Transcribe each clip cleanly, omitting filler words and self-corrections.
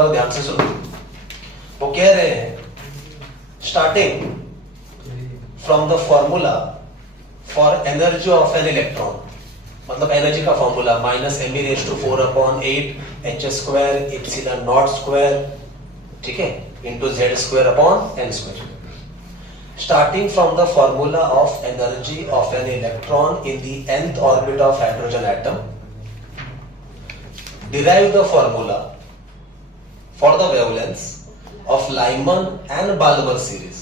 रहा हूं, ध्यान से सुनो। वो कह रहे हैं starting from the formula for energy of an electron, मतलब एनर्जी का फॉर्मूला -me⁴/8h²ε0², ठीक है, into z²/n²। Starting from the formula of energy of an electron in the nth orbit of hydrogen atom, derive the formula for the wavelengths of Lyman and Balmer series।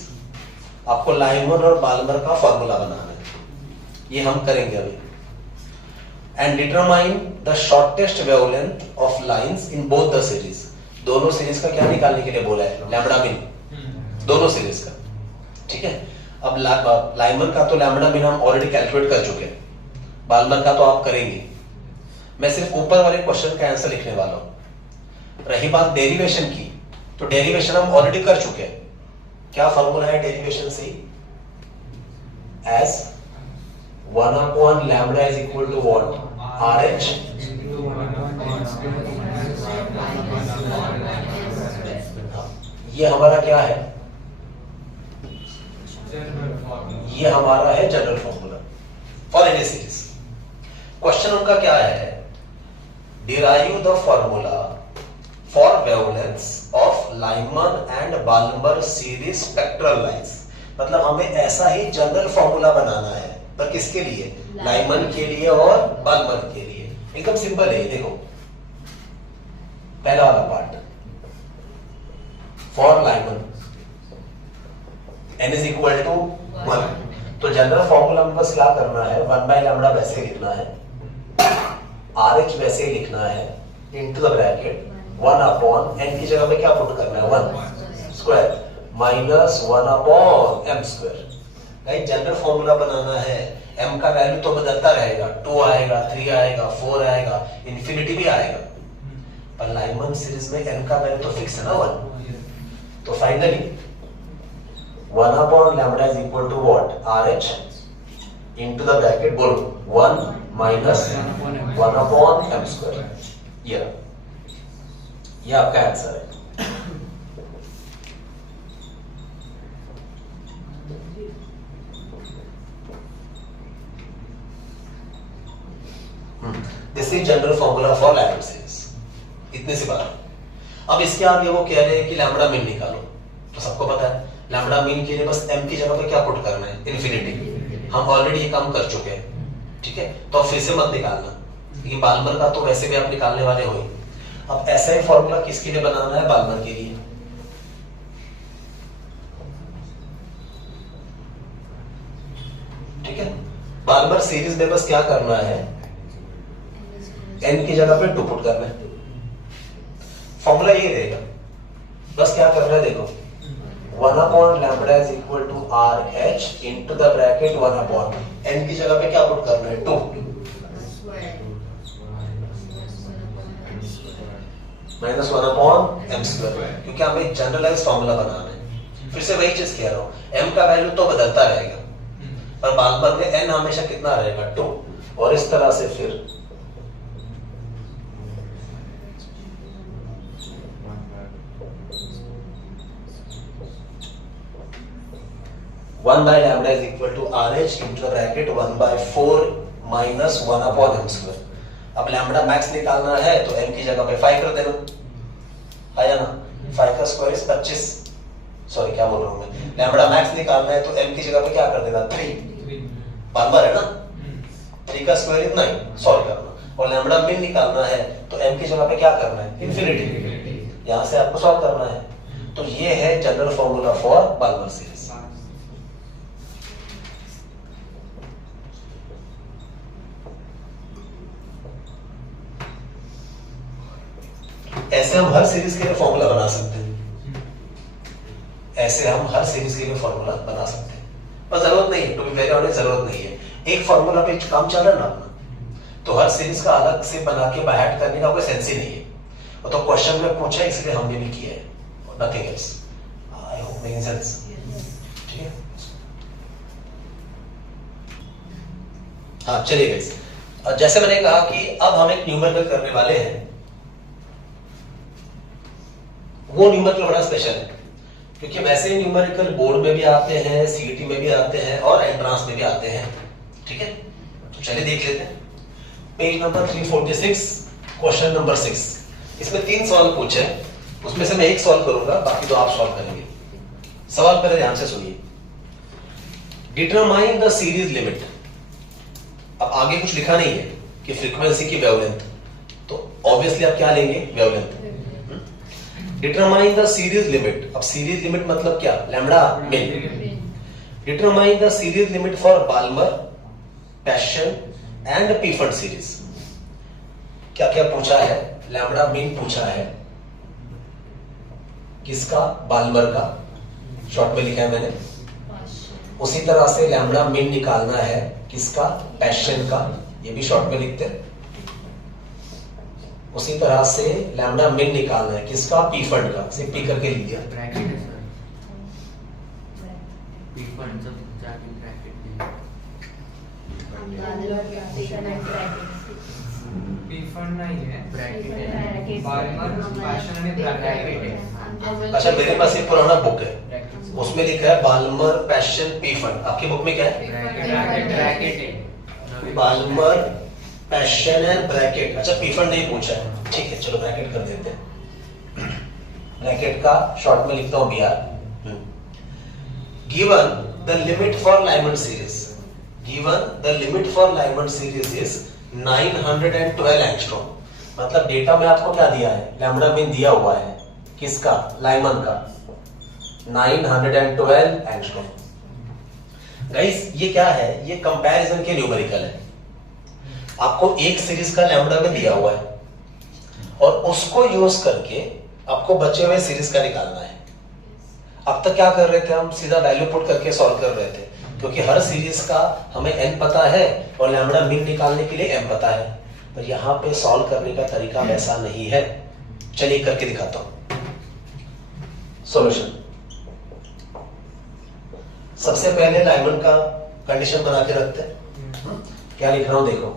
आपको Lyman और Balmer का formula बनाना है, ये हम करेंगे अभी। And determine the shortest wavelength of lines in both the series. दोनों series का क्या निकालने के लिए बोला है? लैम्बडा मीन, दोनों सीरीज का, ठीक है। अब लाइमन का तो लैम्बडा मीन हम ऑलरेडी कैलकुलेट कर चुके हैं, बाल्मर का तो आप करेंगे। मैं सिर्फ ऊपर वाले क्वेश्चन का आंसर लिखने वाला हूं। रही बात डेरिवेशन की, तो डेरिवेशन हम ऑलरेडी कर चुके हैं। क्या फॉर्मूला है डेरिवेशन से? As 1/λ is equal to what? RH ये हमारा क्या है? ये हमारा है general formula for any series. Question उनका क्या है? Derive the formula for wavelengths of Lyman and Balmer series spectral lines. मतलब हमें ऐसा ही जनरल फॉर्मूला बनाना है, पर किसके लिए? लाइमन के लिए और बाल्मर के लिए। एकदम सिंपल है, देखो पहला वाला part for Lyman n is equal to 1। तो जनरल फॉर्मूला में बस क्या करना है? 1/λ वैसे लिखना है, RH वैसे ही लिखना है, इनटू द ब्रैकेट 1/n की जगह पे क्या पुट करना है? 1² माइनस 1/m²। भाई जनरल फॉर्मूला बनाना है, m का वैल्यू तो बदलता रहेगा, 2 आएगा, 3 आएगा, 4 आएगा, इंफिनिटी भी आएगा, पर लाइमन सीरीज में n का वैल्यू तो फिक्स है ना, 1। तो finally 1/λ is equal to what? RH into the bracket बोलो 1 माइनस 1/m²। ये आपका आंसर है। This is general formula for Lyman series. इतनी सी बात। अब इसके आगे वो कह रहे हैं कि लैम्बडा मीन निकालो, तो सबको पता है लैम्बडा मीन के लिए बस m की जगह पे क्या पुट करना है? इन्फिनिटी। हम ऑलरेडी ये काम कर चुके हैं, ठीक है, तो फिर से मत निकालना, क्योंकि बाल्मर का तो वैसे भी आप निकालने वाले हो। अब ऐसा ही फॉर्मूला किसके लिए बनाना है? बाल्मर के लिए। ठीक है, बाल्मर सीरीज में बस क्या करना है? n की जगह पे 2 पुट करना है। फॉर्मूला ये रहेगा, बस क्या करना है देखो, 1/λ is equal to RH into the bracket 1/n की जगह पे क्या पुट करना है? 2 माइनस 1/m², क्योंकि हमें जनरलाइज फॉर्मूला बनाना है। फिर से वही चीज कह रहा हूं, m का वैल्यू तो बदलता रहेगा, पर बाल्मर में n हमेशा कितना रहेगा? 2। और इस तरह से फिर (1/λ is equal to RH into the bracket 1/4 minus 1/m²। अब लैम्बडा मैक्स निकालना है तो m की जगह पे 5 कर देना, आया ना? 5 का स्क्वायर इज 25, सॉरी क्या बोल रहा हूं मैं, लैम्बडा मैक्स निकालना है तो m की जगह पे क्या कर देना? 3। बाल्मर है ना, 3 का स्क्वायर इतना ही सॉल्व करना। और लैम्बडा मीन निकालना है तो m की जगह पे क्या करना है? इन्फिनिटी। यहां से आपको सॉल्व करना है। तो ये है general formula for Balmer series. ऐसे हम हर सीरीज के लिए फॉर्मूला बना सकते हैं, ऐसे हम हर सीरीज के लिए फॉर्मूला बना सकते हैं, पर जरूरत नहीं है, टू बी वेरी ऑनेस्ट जरूरत नहीं है। एक फॉर्मूला पे काम चल रहा है ना अपना, तो हर सीरीज का अलग से बना के बाय हार्ट करने का कोई सेंस ही नहीं है। वो तो क्वेश्चन में पूछा है, इसलिए हमने भी किया है, नथिंग एल्स। आई होप मेकिंग सेंस। ठीक है, हाँ चलिए गाइस, जैसे मैंने कहा कि अब हम एक न्यूमेरिकल करने वाले हैं। वो न्यूमेरिकल बड़ा स्पेशल है, क्योंकि वैसे न्यूमेरिकल बोर्ड में भी आते हैं, सीईटी में भी आते हैं और एंट्रांस में भी आते हैं। ठीक है, तो चलिए देख लेते हैं। Page number 346, question number 6। इसमें 3 सवाल पूछे, उसमें से मैं एक सवाल करूंगा, बाकी 2 आप सॉल्व करेंगे। सवाल पहले ध्यान से सुनिए। Determine the series limit. अब आगे कुछ लिखा नहीं है कि फ्रीक्वेंसी की वेवलेंथ, तो ऑब्वियसली आप क्या लेंगे, wavelength. Determine the series limit. अब सीरीज लिमिट मतलब क्या, lambda min. Determine the series limit for Balmer, Paschen and Pfund series. क्या क्या पूछा है, लैम्बडा मिन पूछा है, किसका, बाल्मर का, शॉर्ट में लिखा है मैंने। उसी तरह से लैम्बडा मिन निकालना है किसका, पैशन का, ये भी शॉर्ट में लिखते हैं। उसी तरह से लैम्बडा मिन निकालना है किसका, पीफर्ड का, सिर्फ पी करके लिख दिया। ब्रैकेट है सर, पीफर्ड जब जाके ब्रैकेट में पीफर्ड नहीं है, ब्रैकेट है, बाल्मर पैशन में ब्रैकेट है। अच्छा, मेरे पास एक पुराना बुक है, उसमें लिखा है बाल्मर, पैशन, पीफर्ड। आपकी बुक में क्या है, ब्रैकेट है, बाल्मर, पैशन एंड ब्रैकेट। अच्छा, पीफर्ड नहीं पूछा है, ठीक है, चलो ब्रैकेट कर देते हैं। ब्रैकेट का शॉर्ट में लिखता हूं BR। Given the limit for Lyman series, given the limit for Lyman series is 912 angstrom. मतलब डेटा में आपको क्या दिया है, लैम्बडा मिन दिया हुआ है, किसका, लाइमन का, 912 एंगस्ट्रॉम। गाइस ये क्या है, ये कंपैरिजन के न्यूमेरिकल है। आपको एक सीरीज का लैम्बडा में दिया हुआ है और उसको यूज करके आपको बचे हुए सीरीज का निकालना है। अब तक क्या कर रहे थे हम, सीधा वैल्यू पुट करके सॉल्व कर रहे थे, क्योंकि हर सीरीज का हमें n पता है और लैम्बडा मिन निकालने के लिए m पता है। पर यहां पे सॉल्व करने का तरीका वैसा नहीं है। चलिए करके दिखाता हूं। सॉल्यूशन, सबसे पहले लाइमन का कंडीशन बना के रखते हैं। क्या लिख रहा हूं देखो,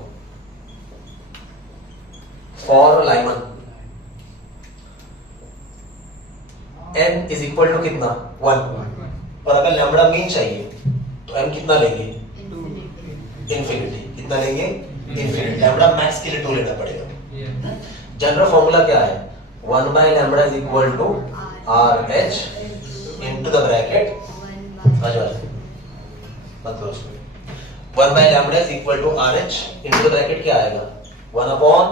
for Lyman n is equal to कितना, 1। और अगर लैम्बडा मीन चाहिए तो m कितना लेंगे, इन्फिनिटी। कितना लेंगे, इन्फिनिटी। लैम्बडा मैक्स के लिए 2 लेना पड़ेगा। जनरल फॉर्मूला क्या है, 1 by lambda is equal to RH into the bracket, मतलब 1 by lambda is equal to RH into the bracket क्या आएगा, 1 upon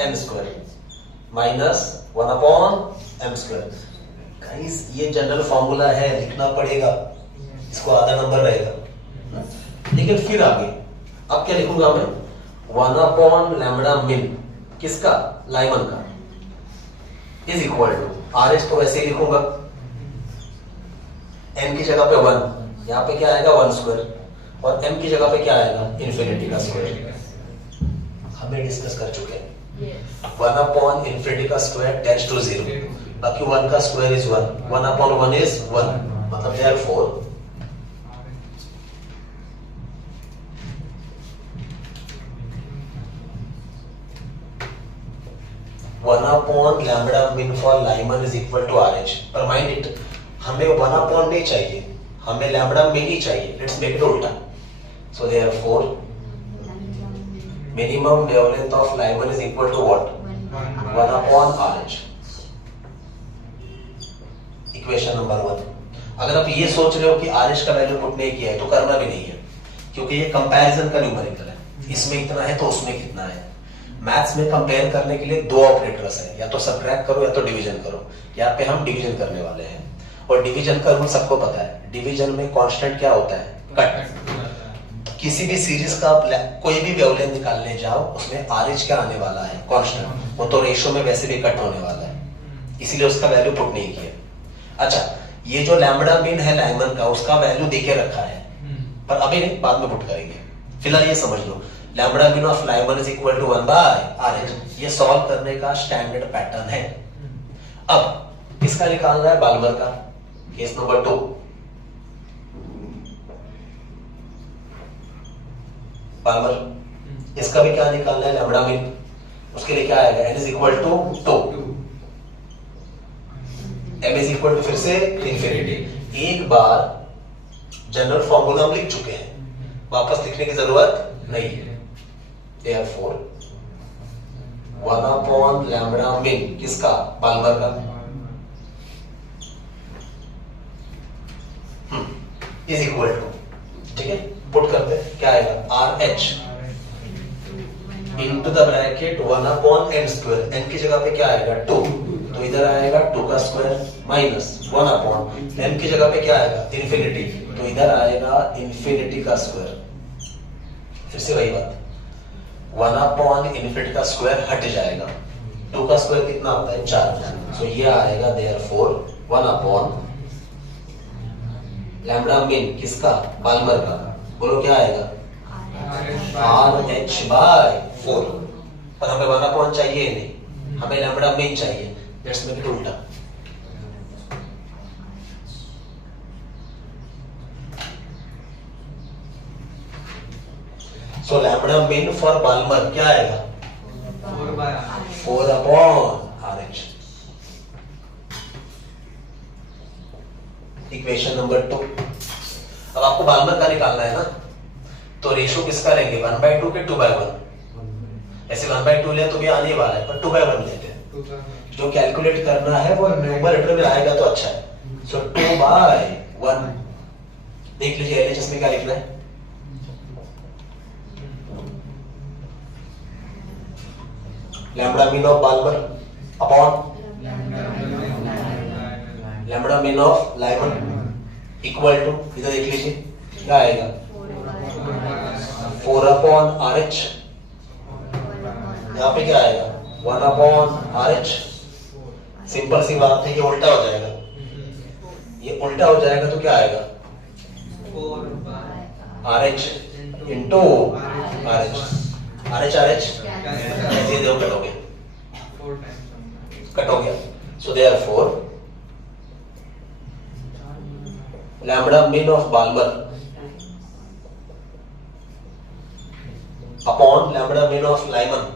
m square minus 1 upon m square. Guys ये जनरल फॉर्मूला है, लिखना पड़ेगा, इसको आधा नंबर रहेगा। लेकिन फिर आगे अब क्या लिखूंगा मैं, 1 अपॉन लैम्बडा मिन, किसका, लाइमन का, इज इक्वल टू RH तो वैसे ही लिखूंगा, n की जगह पे 1, यहाँ पे क्या आएगा 1 स्क्वायर, और m की जगह पे क्या आएगा, इन्फिनिटी का स्क्वायर। हमें डिस्कस कर चुके हैं। 1 अपॉन इन्फिनिटी का स्क्वायर टेंड्स टू 0, बाकी 1 का स्क्वायर इज 1, 1 अपॉन 1 इज 1, मतलब therefore 1 upon lambda min for Lyman is equal to RH। पर माइंड इट, हमें 1 अपॉन नहीं चाहिए, हमें लैम्बडा मिन ही चाहिए। लेट्स मेक इट उल्टा। So therefore minimum wavelength of Lyman is equal to what, 1 upon RH। Equation number 1। अगर आप ये सोच रहे हो कि RH का वैल्यू पुट नहीं किया है तो करना भी नहीं है, क्योंकि ये कंपैरिजन का न्यूमेरिकल है, इसमें इतना है तो उसमें कितना है। मैथ्स में कंपेयर करने के लिए 2 ऑपरेटर्स हैं, या तो सबट्रैक्ट करो या तो डिवीजन करो। यहाँ पे हम डिवीजन करने वाले हैं, और डिवीजन का रूल सबको पता है। डिवीजन में कांस्टेंट क्या होता है, कट। किसी भी सीरीज का कोई भी वेवलेंथ निकालने जाओ, उसमें RH क्या आने वाला है, कांस्टेंट। वो तो रेशियो में वैसे भी कट होने वाला है, इसीलिए उसका वैल्यू पुट नहीं किया। अच्छा, ये जो लैम्बडा मीन है लाइमन का, उसका वैल्यू देके रखा है, पर अभी नहीं, बाद में पुट करेंगे। फिलहाल ये समझ लो, lambda min of Lyman is equal to 1 by RH। ये सॉल्व करने का स्टैंडर्ड पैटर्न है। अब इसका निकालना है बाल्मर का, केस नंबर 2। बाल्मर, इसका भी क्या निकालना है, लैम्बडा मीन। उसके लिए क्या आएगा, n is equal to 2। m is equal to फिर से इंफिनिटी। एक बार जनरल फॉर्मूला हम लिख चुके हैं, वापस लिखने की जरूरत नहीं है। Therefore 1/लैम्ब्डा min किसका, बाल्मर का, इज इक्वल टू, ठीक है, पुट करते हैं, क्या आएगा, RH into the bracket 1/n², n की जगह पे क्या आएगा 2, तो इधर आएगा 2 का स्क्वायर माइनस 1/m की जगह पे क्या आएगा इंफिनिटी, तो इधर आएगा इंफिनिटी का स्क्वायर। फिर से वही बात, 1/इंफिनिटी का स्क्वायर हट जाएगा, 2 का स्क्वायर कितना होता है 4, सो ये आएगा देयरफॉर 1/लैम्ब्डा min किसका, बाल्मर का, बोलो क्या आएगा RH/4, पर हमें 1/, चाहिए नहीं, हमें लैम्ब्डा min चाहिए, लेट्स मेक इट उल्टा। सो लैम्ब्डा min फॉर बाल्मर क्या आएगा 4/RH। Equation number 2। अब आपको बाल्मर का निकालना है ना, तो रेशो किसका लेंगे 1/2 के 2/1, ऐसे 1/2 लिया तो भी आने वाला है, पर 2/1 लेते हैं। जो कैलकुलेट करना है वो न्यूमरेटर में आएगा तो अच्छा है, सो 2/1। देख लीजिए LHS में क्या लिखना है, lambda min of Balmer upon lambda min of Lyman equal to, इधर देख लीजिए क्या आएगा 4/RH, यहाँ पे क्या आएगा 1/RH। सिंपल सी बात है, ये उल्टा हो जाएगा, ये उल्टा हो जाएगा तो क्या आएगा RH इंटू RH ऐसे दो कटोगे, कट हो गया। So therefore lambda min of Balmer upon lambda min of Lyman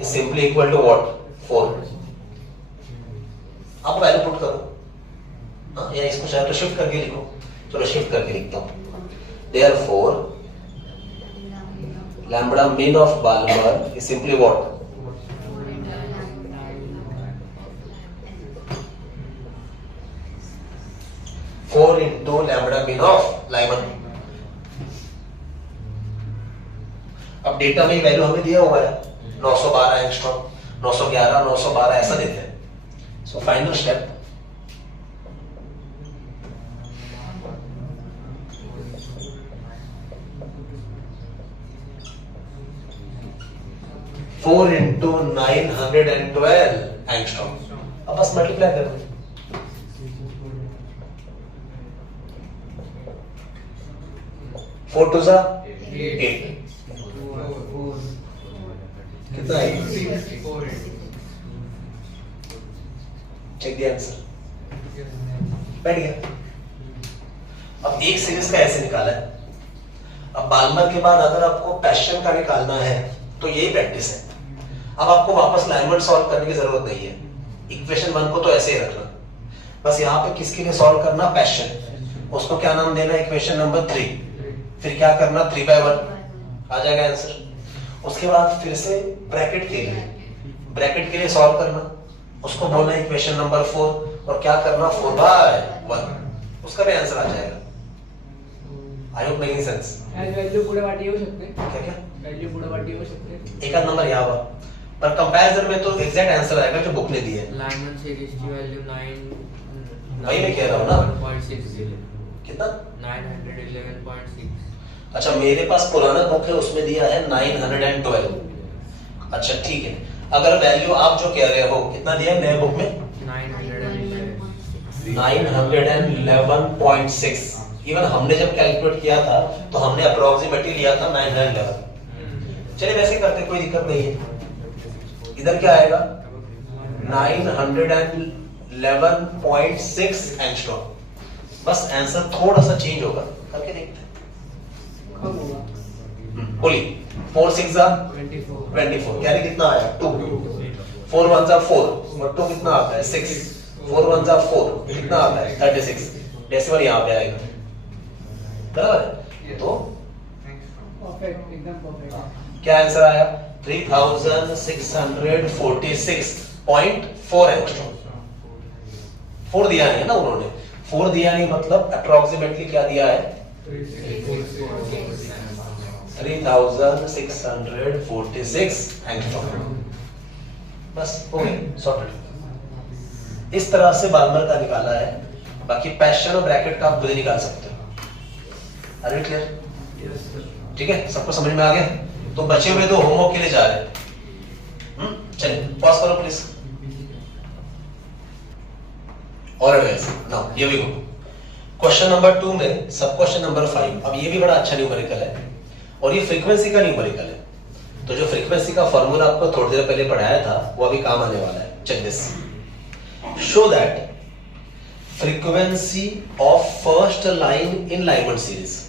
is simply equal to what 4। आप वैल्यू पुट करो, या इसको चाहे तो शिफ्ट करके लिखो, चलो शिफ्ट करके लिखता हूं। Therefore lambda min of Balmer is simply what 4 into lambda min of Lyman. अब डेटा में वैल्यू हमें दिया हुआ है 912 एंगस्ट्रॉम, 911, 912 ऐसा देते हैं। So final step, four into 912 angstrom. अब बस मल्टीप्लाई कर दो, फोर टू ज़ा 8, कितना है चेक दिया आंसर, बैठ गया। अब एक सीरीज का ऐसे निकाला है। अब बाल्मर के बाद अगर आपको पैशन का निकालना है तो यही प्रैक्टिस है। अब आपको वापस लाइमन सॉल्व करने की जरूरत नहीं है, इक्वेशन 1 को तो ऐसे ही रखना, बस यहाँ पे किसके लिए सॉल्व करना, पैशन, उसको क्या नाम देना, इक्वेशन नंबर 3, फिर क्या करना 3/1 आ जाएगा आंसर। उसके बाद फिर से ब्रैकेट के लिए सॉल्व करना, उसको बोलना इक्वेशन नंबर 4 और क्या करना 4/1, उसका भी आंसर आ जाएगा। आई होप मेकिंग सेंस। वैल्यू पुढे वाटी येऊ शकते, क्या वैल्यू पुढे वाटी येऊ शकते, एक आध नंबर यहाँ हुआ, पर कंपैरिजन में तो एग्जैक्ट आंसर आएगा जो बुक ने दिया है। लाइमन सीरीज की वैल्यू 9 वही मैं कह रहा हूँ ना, 9.60 कितना 911.6। अच्छा मेरे पास पुराना बुक है उसमें दिया है 912। अच्छा ठीक है, अगर वैल्यू आप जो कह रहे हो कितना दिया है नए बुक में 911.6। इवन हमने जब कैलकुलेट किया था तो हमने अप्रोक्सीमेटली लिया था 911। चलिए वैसे करते कोई दिक्कत नहीं है। इधर क्या आएगा 911.6 एंगस्ट्रॉम, बस आंसर थोड़ा सा चेंज होगा, करके देखते हैं। बोलिए 4 6 24, कैरी कितना आया 2, 4 1 4 और 2 कितना आता है 6, 4 1 जा 4 कितना आता है 36, डेसिमल यहाँ पे आएगा, बराबर है? तो परफेक्ट, एकदम परफेक्ट। क्या आंसर आया? 3646.4 एंगस्ट्रॉम। 4 दिया नहीं है ना उन्होंने, 4 दिया नहीं मतलब अप्रोक्सीमेटली क्या दिया है? 3646 एंगस्ट्रॉम। बस हो गई, सॉर्टेड। इस तरह से बाल्मर का निकाला है, बाकी पैशन और ब्रैकेट का आप खुद ही निकाल सकते हो। Are you clear? ठीक है, सबको समझ में आ गया? तो बचे हुए दो होमवर्क के लिए जा रहे हैं। चलिए पॉज करो प्लीज। और now here we go. Question number 2 में सब क्वेश्चन नंबर 5। अब ये भी बड़ा अच्छा न्यूमेरिकल है और ये फ्रीक्वेंसी का न्यूमेरिकल है। तो जो फ्रीक्वेंसी का फॉर्मूला आपको थोड़ी देर पहले पढ़ाया था वो अभी काम आने वाला है। Check this. Show that frequency of first line in Lyman series.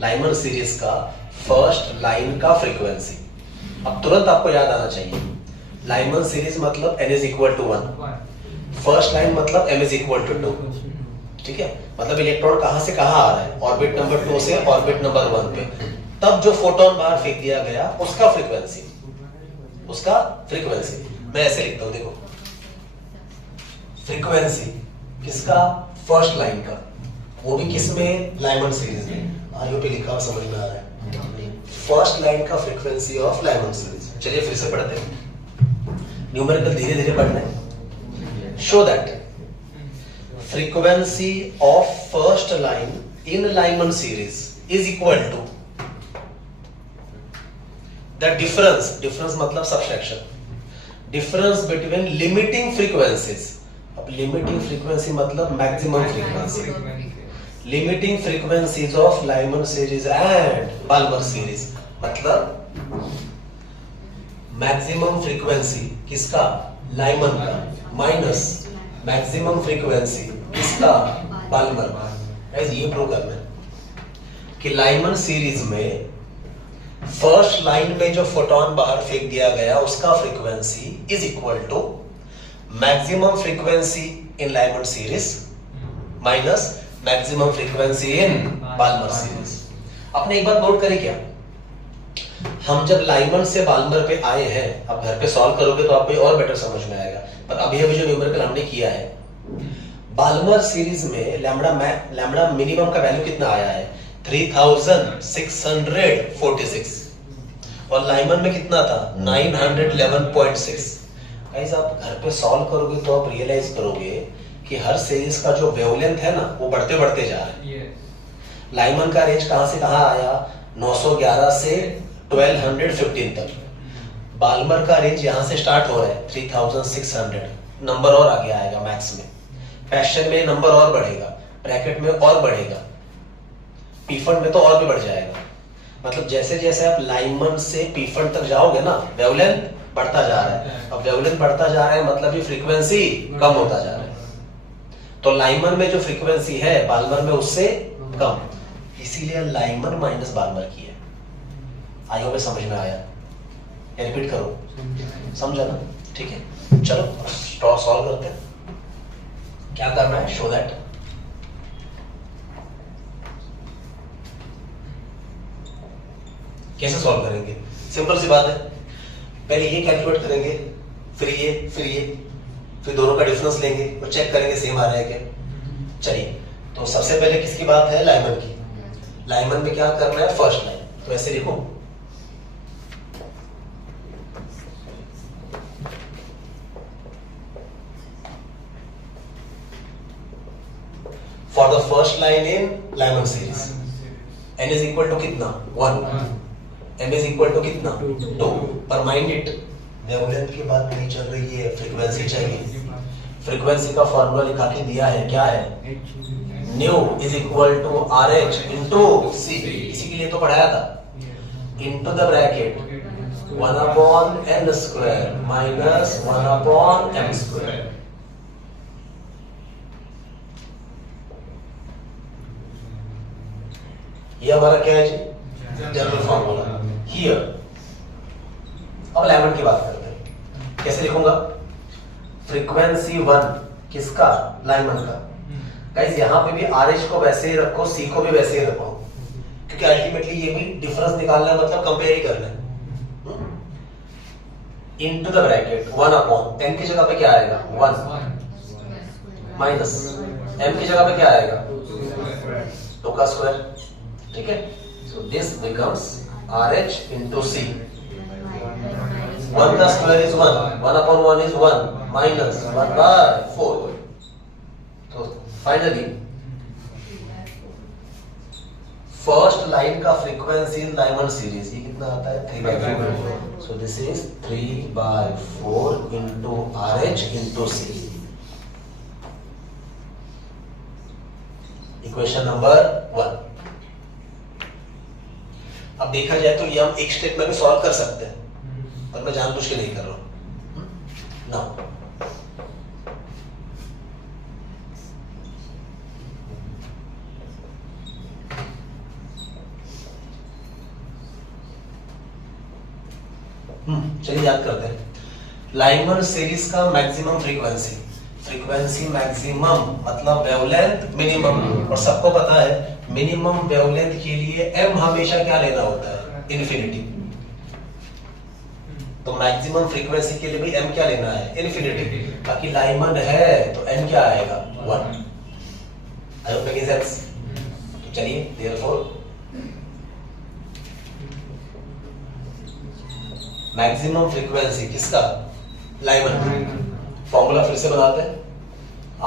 Lyman series का फर्स्ट लाइन का फ्रीक्वेंसी। अब तुरंत आपको याद आना चाहिए, लाइमन सीरीज मतलब n is equal to 1, first line मतलब m is equal to 2। ठीक है, मतलब इलेक्ट्रॉन कहां से कहां आ रहा है? ऑर्बिट नंबर 2 से ऑर्बिट नंबर 1 पे। तब जो फोटोन बाहर फेंक दिया गया उसका फ्रीक्वेंसी, मैं ऐसे लिखता हूं, देखो फ्रीक्वेंसी किसका? फर्स्ट लाइन का, वो भी किसमें? लाइमन सीरीज में। आईओ पे लिखा हुआ समझ में आ रहा है? फर्स्ट लाइन का फ्रीक्वेंसी ऑफ लाइमन सीरीज। चलिए फिर से पढ़ते हैं, न्यूमेरिकल धीरे धीरे पढ़ना है। Show that frequency of first line in Lyman series is equal to the difference मतलब subtraction, difference between limiting frequencies. अब लिमिटिंग फ्रीक्वेंसी मतलब maximum frequency, limiting frequencies of Lyman series and Balmer series. मतलब maximum frequency किसका? Lyman का, minus maximum frequency किसका? Balmer का। Guys ये prove करना है कि लाइमन सीरीज में फर्स्ट लाइन में जो फोटोन बाहर फेंक दिया गया उसका frequency is equal to maximum frequency in Lyman series minus maximum frequency in Balmer series. आपने एक बात नोट करी क्या? हम जब लाइमन से बाल्मर पे आए हैं, अब घर पे सॉल्व करोगे तो आपको और बेटर समझ में आएगा, पर अभी जो न्यूमेरिकल हमने किया है बाल्मर सीरीज में लैम्बडा मिनिमम का वैल्यू कितना आया है? 3646 और लाइमन में कितना था? 911.6। गाइस आप घर पे सॉल्व करोगे तो आप रियलाइज करोगे कि हर सीरीज का जो वेवलेंथ है ना वो बढ़ते बढ़ते जा रहा है। लाइमन का रेंज कहां से कहां आया? 911 से 1215 तक। बाल्मर का रेंज यहां से स्टार्ट हो रहा है 3600, नंबर और आगे आएगा मैक्स में, पैशन में नंबर और बढ़ेगा, ब्रैकेट में और बढ़ेगा, पीफन में तो और भी बढ़ जाएगा। मतलब जैसे जैसे आप लाइमन से पीफन तक जाओगे ना वेवलेंथ बढ़ता जा रहा है। अब वेवलेंथ बढ़ता जा रहा है मतलब ये फ्रीक्वेंसी कम होता जा रहा है। तो लाइमन में जो फ्रीक्वेंसी है बाल्मर में उससे कम, इसीलिए लाइमन माइनस बाल्मर की है। आई होप समझ में आया? रिपीट करो, समझा ना? ठीक है, चलो सॉल्व करते हैं। क्या करना है? शो दैट कैसे सॉल्व करेंगे? सिंपल सी बात है, पहले ये कैलकुलेट करेंगे, फिर दोनों का डिफरेंस लेंगे और चेक करेंगे सेम आ रहा है क्या। चलिए, तो सबसे पहले किसकी बात है? लाइमन की। लाइमन में क्या करना है? First line. तो ऐसे लिखो, for the first line in Lyman series n is equal to कितना? 1, m इज इक्वल टू कितना? 2। पर माइंड इट, वेवलेंथ की बात नहीं चल रही है, फ्रीक्वेंसी चाहिए। फ्रीक्वेंसी का फॉर्मूला लिखा के दिया है, क्या है? Nu is equal to RH into C। इसी के लिए तो पढ़ाया था, into the bracket 1/n² minus 1/m²। ये हमारा क्या है जी? General formula. हियर अब लाइमन की बात करते हैं। कैसे लिखूंगा? फ्रीक्वेंसी 1 किसका? लाइमन का। गाइस यहाँ पे भी RH को वैसे ही रखो, C को भी वैसे ही रखो, क्योंकि अल्टीमेटली ये भी डिफरेंस निकालना है, मतलब कंपेयर ही करना है। Into the bracket 1 upon n की जगह पे क्या आएगा? 1 माइनस m की जगह पे क्या आएगा? 2 का स्क्वायर। ठीक है, so this becomes RH into C। 1 का square is 1, 1 upon 1 is 1 minus 1 by 4। तो फाइनली फर्स्ट लाइन का फ्रीक्वेंसी इन लाइमन सीरीज ये कितना आता है? 3/4। So this is 3/4 into RH into C। Equation number 1। अब देखा जाए तो ये हम एक स्टेप में भी सॉल्व कर सकते हैं, पर मैं जानबूझ के नहीं कर रहा हूं ना। चलिए याद करते हैं। लाइमन सीरीज का मैक्सिमम फ्रीक्वेंसी, फ्रीक्वेंसी मैक्सिमम मतलब वेवलेंथ मिनिमम, और सबको पता है मिनिमम वेवलेंथ के लिए m हमेशा क्या लेना होता है? इन्फिनिटी। तो मैक्सिमम फ्रीक्वेंसी के लिए भी m क्या लेना है? इन्फिनिटी। बाकी लाइमन है तो n क्या आएगा? 1। आई होप मेकिंग सेंस। तो चलिए देयरफॉर मैक्सिमम फ्रीक्वेंसी किसका? लाइमन। फॉर्मूला फिर से बनाते हैं,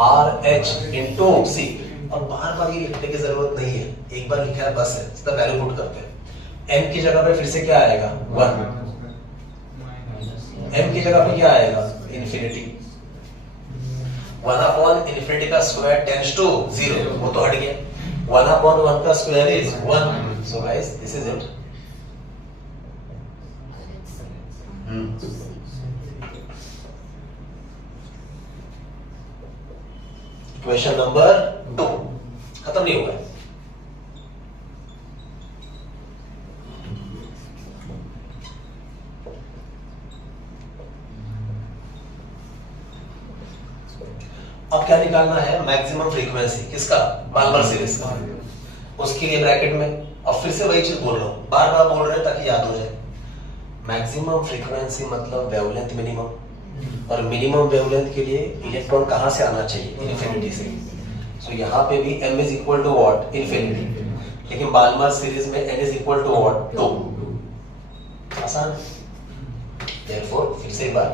RH into C। और बार बार ये लिखने की जरूरत नहीं है, एक बार लिखा है बस है, इसका वैल्यू पुट करते हैं। m की जगह पे फिर से क्या आएगा? 1। m की जगह पे क्या आएगा? इन्फिनिटी। 1 अपॉन इन्फिनिटी का स्क्वायर टेंड्स टू 0, वो तो हट गया। 1 अपॉन 1 का square is 1। So guys this is it. Equation number 2 खत्म नहीं हुआ है। अब क्या निकालना है? मैक्सिमम फ्रीक्वेंसी किसका? बाल्मर सीरीज का। उसके लिए ब्रैकेट में, अब फिर से वही चीज बोल रहा हूं, बार बार बोल रहे हैं ताकि याद हो जाए। मैक्सिमम फ्रीक्वेंसी मतलब वेवलेंथ मिनिमम, और मिनिमम वेवलेंथ के लिए इलेक्ट्रॉन कहां से आना चाहिए? इन्फिनिटी से। सो यहाँ पे भी m is equal to what? Infinity. लेकिन बाल्मर सीरीज में n is equal to what? 2। आसान। देयरफॉर फिर से एक बार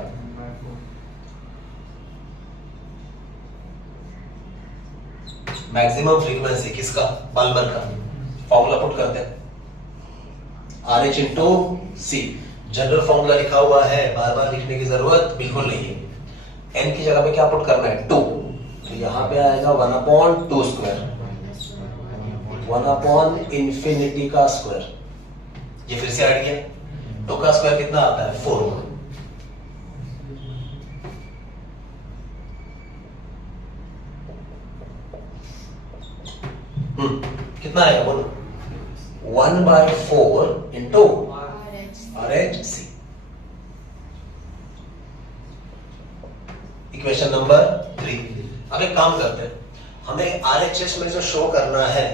मैक्सिमम फ्रीक्वेंसी किसका? बाल्मर का। फॉर्मूला पुट करते हैं, RH into C। General formula लिखा हुआ है, बार बार लिखने की जरूरत बिल्कुल नहीं है। n की जगह पे क्या पुट करना है? 2। तो यहाँ पे आएगा 1 अपॉन 2 स्क्वायर, 1 अपॉन इन्फिनिटी का स्क्वायर। ये फिर से हट गया। 2 का स्क्वायर कितना आता है? 4। कितना आएगा बोलो? 1/4 into RH C। Equation number 3। अब एक काम करते हैं, हमें RHS में जो शो करना है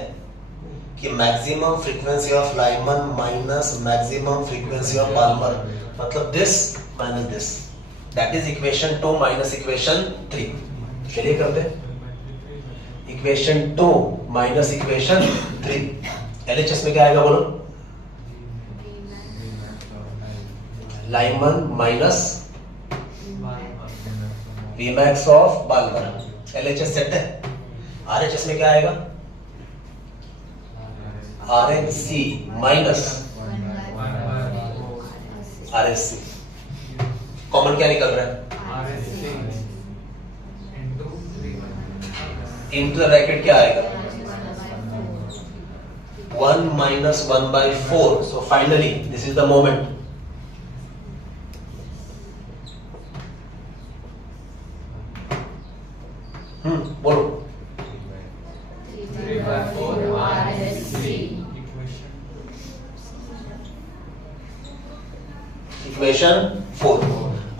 कि maximum frequency of Lyman minus maximum frequency of Balmer, मतलब this minus this, that is equation 2 minus equation 3। चलिए करते हैं। Equation 2 minus equation 3। LHS में क्या आएगा बोलो? Lyman minus Vmax of Balmer. LHS set है। RHS में क्या आएगा? RHC minus RHC। कॉमन क्या निकल रहा है? इंटू द ब्रैकेट क्या आएगा? 1 minus 1/4। So finally this is the moment। बोलो। 3/4 RHC। इक्वेशन 4।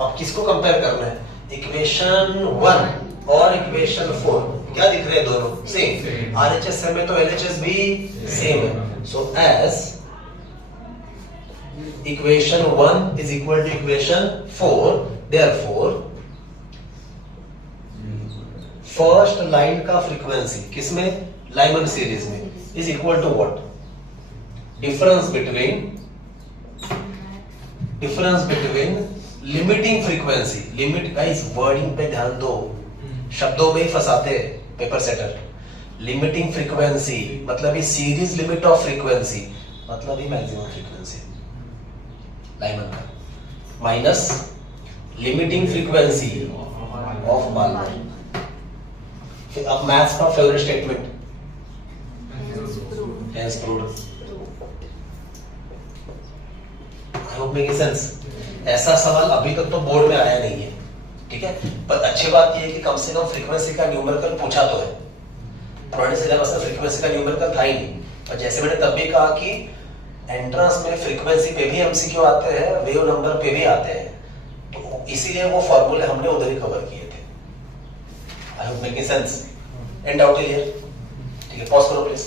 अब किसको कंपेयर करना है? इक्वेशन 1 और इक्वेशन 4 क्या दिख रहे हैं दोनों सेम। आरएचएस में तो एलएचएस भी सेम है। So as equation 1 is equal to equation 4, therefore first line का फ्रीक्वेंसी किसमें, लाइमन सीरीज में, is equal to what, difference between limiting frequency. Limit का इस वर्डिंग पे ध्यान दो, शब्दों में ही फंसाते हैं पेपर सेटर। लिमिटिंग फ्रीक्वेंसी मतलब ही सीरीज लिमिट ऑफ फ्रीक्वेंसी, मतलब ही मैक्सिमम फ्रीक्वेंसी लाइमन का, minus limiting frequency of Balmer. फिर अब मैथ्स का favourite statement, hence proved. I hope making sense. ऐसा सवाल अभी तक तो बोर्ड में आया नहीं है, ठीक है, पर अच्छी बात यह है कि कम से कम फ्रीक्वेंसी का न्यूमेरिकल पूछा तो है। पुराने सिलेबस में फ्रीक्वेंसी का न्यूमेरिकल था ही नहीं, और जैसे मैंने तब भी कहा कि एंट्रेंस में फ्रीक्वेंसी पे भी एमसीक्यू आते हैं, वेव नंबर पे भी आते हैं, तो इसीलिए वो फॉर्मूले हमने उधर ही कवर किए थे। आई hope making sense. And doubt clear? ठीक है, पॉज करो प्लीज।